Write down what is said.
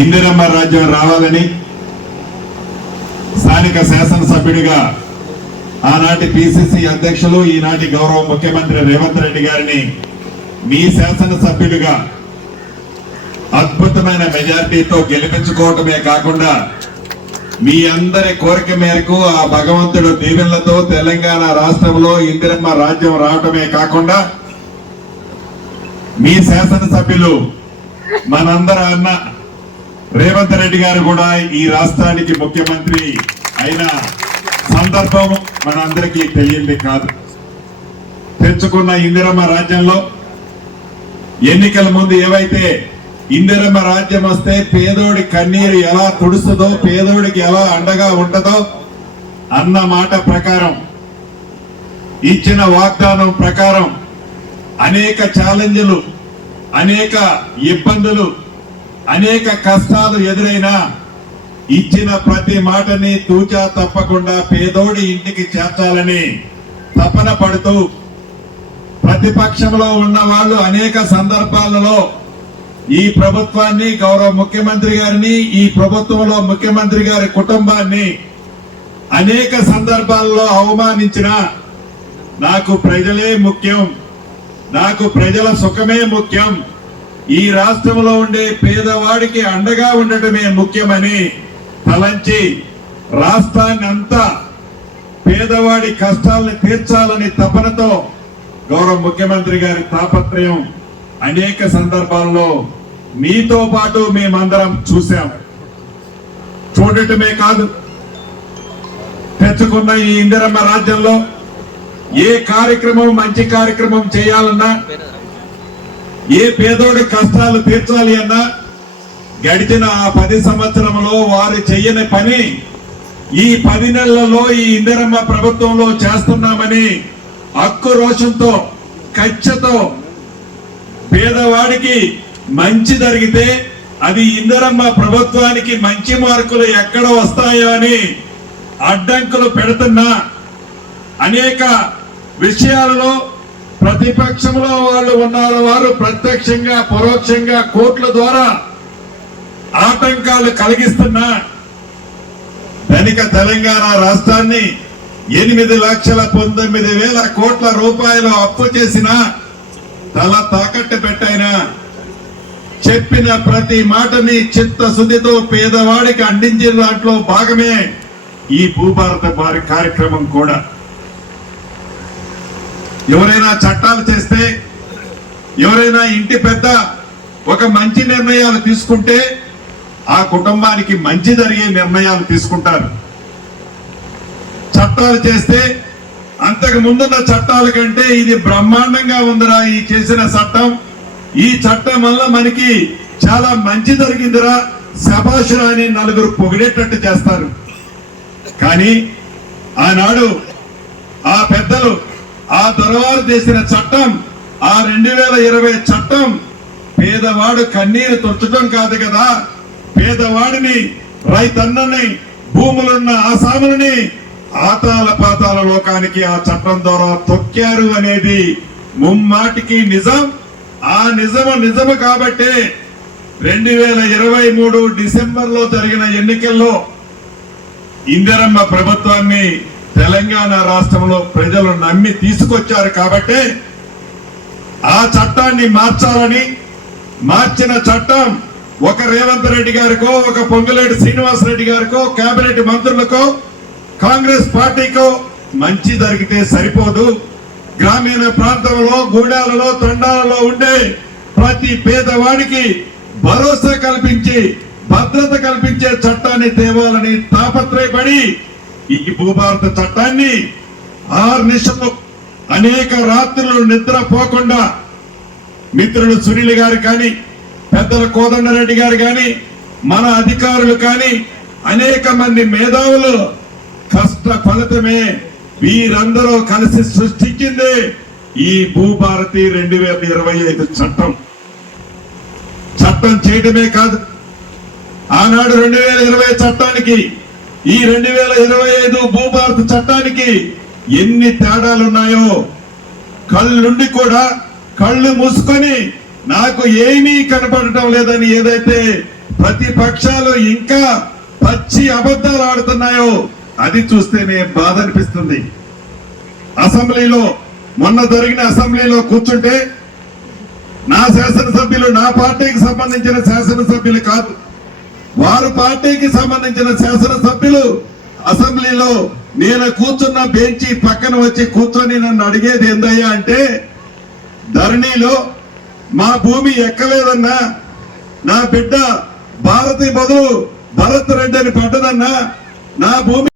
ఇందిరమ్మ రాజ్యం రావాలని స్థానిక శాసనసభ్యుడిగా ఆనాటి పిసిసి అధ్యక్షులు ఈనాటి గౌరవ ముఖ్యమంత్రి రేవంత్ రెడ్డి గారిని మీ శాసనసభ్యుడిగా అద్భుతమైన మెజార్టీతో గెలిపించుకోవటమే కాకుండా మీ అందరి కోరిక మేరకు ఆ భగవంతుడు దీవెనలతో తెలంగాణ రాష్ట్రంలో ఇందిరమ్మ రాజ్యం రావటమే కాకుండా మీ శాసనసభ్యులు మనందరి అన్న రేవంత్ రెడ్డి గారు కూడా ఈ రాష్ట్రానికి ముఖ్యమంత్రి అయిన సందర్భం మనందరికీ తెలియంది కాదు. తెచ్చుకున్న ఇందిరమ్మ రాజ్యంలో ఎన్నికల ముందు ఏవైతే ఇందిరమ్మ రాజ్యం వస్తే పేదోడి కన్నీరు ఎలా తుడుస్తుందో, పేదోడికి ఎలా అండగా ఉంటుందో అన్న మాట ప్రకారం, ఇచ్చిన వాగ్దానం ప్రకారం అనేక ఛాలెంజ్లు, అనేక ఇబ్బందులు, అనేక కష్టాలు ఎదురైనా ఇచ్చిన ప్రతి మాటని తూచా తప్పకుండా పేదోడి ఇంటికి చేర్చాలని తపన పడుతూ ప్రతిపక్షంలో ఉన్న వాళ్ళు అనేక సందర్భాలలో ఈ ప్రభుత్వాన్ని, గౌరవ ముఖ్యమంత్రి గారిని, ఈ ప్రభుత్వంలో ముఖ్యమంత్రి గారి కుటుంబాన్ని అనేక సందర్భాల్లో అవమానించిన నాకు ప్రజలే ముఖ్యం, నాకు ప్రజల సుఖమే ముఖ్యం, ఈ రాష్ట్రంలో ఉండే పేదవాడికి అండగా ఉండటమే ముఖ్యమని తలంచి రాష్ట్రాన్ని అంతా పేదవాడి కష్టాలను తీర్చాలని తపనతో గౌరవ ముఖ్యమంత్రి గారి తాపత్రయం అనేక సందర్భాల్లో మీతో పాటు మేమందరం చూసాం. చూడటమే కాదు, తెచ్చుకున్న ఈ ఇందిరమ్మ రాజ్యంలో ఏ కార్యక్రమం, మంచి కార్యక్రమం చేయాలన్నా, ఏ పేదోడి కష్టాలు తీర్చాలి అన్నా గడిచిన 10 సంవత్సరంలో వారు చెయ్యని పని ఈ 10 నెలలలో ఈ ఇందిరమ్మ ప్రభుత్వంలో చేస్తున్నామని ఆక్రోశంతో, కక్షతో పేదవాడికి మంచి జరిగితే అది ఇందిరమ్మ ప్రభుత్వానికి మంచి మార్కులు ఎక్కడ వస్తాయో అని అడ్డంకులు పెడుతున్నా అనేక విషయాలలో ప్రతిపక్షంలో వాళ్ళు ఉన్నారు, వారు ప్రత్యక్షంగా పరోక్షంగా కోర్టుల ద్వారా ఆటంకాలు కలిగిస్తున్నా ధనిక తెలంగాణ రాష్ట్రాన్ని 8,19,000 కోట్ల రూపాయలు అప్పు చేసిన తల తాకట్టు పెట్టైనా చెప్పిన ప్రతి మాటని చిత్తశుద్ధితో పేదవాడికి అందించిన దాంట్లో భాగమే ఈ భూభారత వారి కార్యక్రమం కూడా. ఎవరైనా చట్టాలు చేస్తే, ఎవరైనా ఇంటి పెద్ద ఒక మంచి నిర్ణయాలు తీసుకుంటే ఆ కుటుంబానికి మంచి జరిగే నిర్ణయాలు తీసుకుంటారు. చట్టాలు చేస్తే అంతకు ముందున్న చట్టాల కంటే ఇది బ్రహ్మాండంగా ఉందిరా ఈ చేసిన చట్టం, ఈ చట్టం వల్ల మనకి చాలా మంచి జరిగిందిరా, శభాషురా అని నలుగురు పొగిడేటట్టు చేస్తారు. కానీ ఆనాడు ఆ పెద్దలు ఆ తర్వాత చేసిన చట్టం, ఆ 2020 చట్టం పేదవాడు కన్నీరు తుడచడం కాదు కదా, పేదవాడిని, రైతన్నని, భూములున్న ఆసాములని ఆతాల పాతాల లోకానికి ఆ చట్టం ద్వారా తొక్కారు అనేది ముమ్మాటికి నిజం. ఆ నిజము కాబట్టే 2023 డిసెంబర్లో జరిగిన ఎన్నికల్లో ఇందిరమ్మ ప్రభుత్వాన్ని తెలంగాణ రాష్ట్రంలో ప్రజలు నమ్మి తీసుకొచ్చారు. కాబట్టి ఆ చట్టాన్ని మార్చాలని, మార్చిన చట్టం ఒక రేవంత్ రెడ్డి గారికో, ఒక పొంగులేటి శ్రీనివాస్ రెడ్డి గారికో, కేబినెట్ మంత్రులకో, కాంగ్రెస్ పార్టీకో మంచి జరిగితే సరిపోదు. గ్రామీణ ప్రాంతంలో, గూడాలలో, తండాలలో ఉండే ప్రతి పేదవాడికి భరోసా కల్పించి, భద్రత కల్పించే చట్టాన్ని తేవాలని తాపత్రయపడి ఈ భూభారత చట్టాన్ని 6 నిమిషాలు అనేక రాత్రులు నిద్రపోకుండా మిత్రులు సునీల్ గారు కానీ, పెద్దల కోదండరెడ్డి గారు కానీ, మన అధికారులు కానీ, అనేక మంది మేధావులు కష్ట ఫలితమే వీరందరూ కలిసి సృష్టించింది ఈ భూభారతి 2025 చట్టం. చట్టం చేయడమే కాదు, ఆనాడు 2020 చట్టానికి ఈ 2025 భూభారత చట్టానికి ఎన్ని తేడాలున్నాయో కళ్ళుండి కూడా కళ్ళు మూసుకొని నాకు ఏమీ కనపడటం లేదని ఏదైతే ప్రతిపక్షాలు ఇంకా పచ్చి అబద్ధాలు ఆడుతున్నాయో అది చూస్తేనే బాధ అనిపిస్తుంది. అసెంబ్లీలో మొన్న జరిగిన అసెంబ్లీలో కూర్చుంటే నా శాసనసభ్యులు నా పార్టీకి సంబంధించిన శాసనసభ్యులు కాదు, వారి పార్టీకి సంబంధించిన శాసనసభ్యులు అసెంబ్లీలో నేను కూర్చున్న బెంచి పక్కన వచ్చి కూర్చొని నన్ను అడిగేది ఏందయ్యా అంటే, ధరణిలో మా భూమి ఎక్కలేదన్నా, నా బిడ్డ భారతి బదులు భరత్ రెడ్డి అని పడ్డదన్నా, నా భూమి